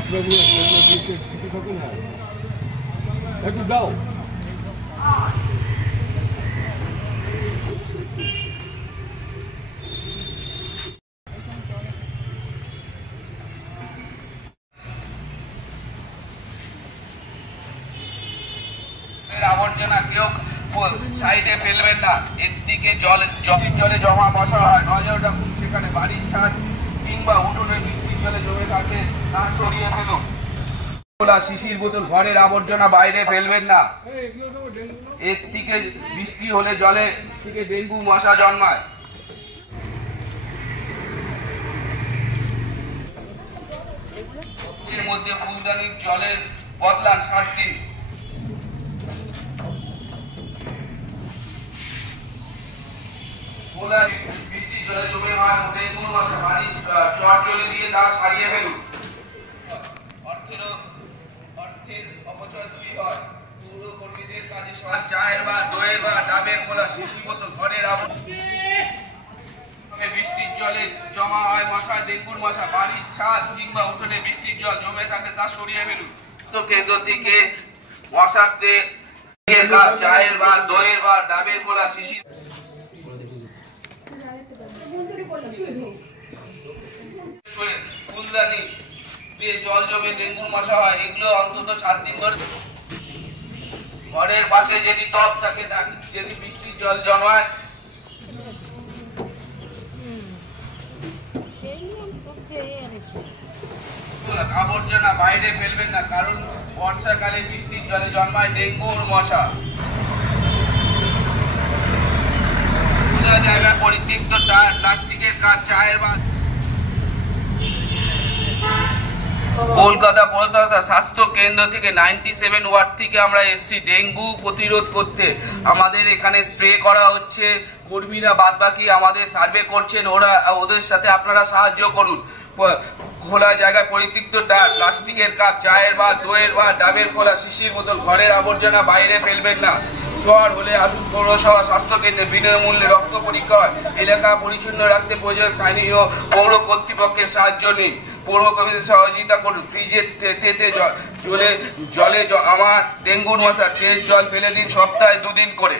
আপনাগুলো থাকুন না একটু দাও। আবর্জনা কেউ সাইডে ফেলবেন না, এর দিকে জলে জমা বসা হয়, নজরটা সেখানে বাড়ির ছাদ কিংবা উঠোনে বৃষ্টির জলে জমে থাকে তা সরিয়ে ফেলুন। শিশির বোতল ঘরের আবর্জনা বাইরে ফেলবেন না, এর থেকে বৃষ্টি হলে জলে থেকে ডেঙ্গু মশা জন্মায়। এর মধ্যে ফুলদানির জলের বদলান 7 দিন। বৃষ্টির জলে জমে ডেঙ্গু মশা বাড়ির চট জলে দিয়ে তা সারিয়ে ফেলুন। অর্থের অপচয় 2 হয়। পৌর কর্মীদের কাজে চায়ের বা দইয়ের বা ডাবের খোলা শিশির বোতল ঘরের বৃষ্টির জলে জমা হয় মশা, ডেঙ্গুর মশা, বাড়ির ছাদ কিংবা উঠোনে বৃষ্টির জল জমে থাকে তা সরিয়ে ফেলুন। তো কেন্দ্র থেকে মশাতে চায়ের বা দইয়ের বা ডাবের খোলা শিশির ফুলদানি দিয়ে জল জমে ডেঙ্গুর মশা হয়, এগুলো অন্তত 7 দিন ধরে। ঘরের পাশে যদি টব থাকে, যদি বৃষ্টির জল জমায়, আবর্জনা বাইরে ফেলবেন না, কারণ বর্ষাকালে বৃষ্টির জলে জন্মায় ডেঙ্গুর মশা। জায়গায় পরিত্যক্ত প্লাস্টিকের কাজ, চায়ের বা কলকাতা পৌরসভা স্বাস্থ্য কেন্দ্র থেকে 97 ওয়ার্ড থেকে আমরা এসছি ডেঙ্গু প্রতিরোধ করতে। আমাদের এখানে স্প্রে করা হচ্ছে, কর্মীরা বাদবাকি আমাদের সার্ভে করছেন, ওদের সাথে আপনারা সাহায্য করুন। খোলা জায়গায় পরিত্যক্ত প্লাস্টিকের কাপ, চায়ের বা দইয়ের বা ডাবের খোলা শিশির বোতল ঘরের আবর্জনা বাইরে ফেলবেন না। জ্বর হলে আসুন পৌরসভা স্বাস্থ্য কেন্দ্রে, বিনামূল্যে রক্ত পরীক্ষা হয়। এলাকা পরিচ্ছন্ন রাখতে প্রয়োজন স্থানীয় পৌর কর্তৃপক্ষের সাহায্য নিন। পৌর কমিটির সহযোগিতা করুন। ফ্রিজের তেতে জলে আমার ডেঙ্গুর মশা, তেজ জল ফেলে দিন সপ্তাহে 2 দিন করে।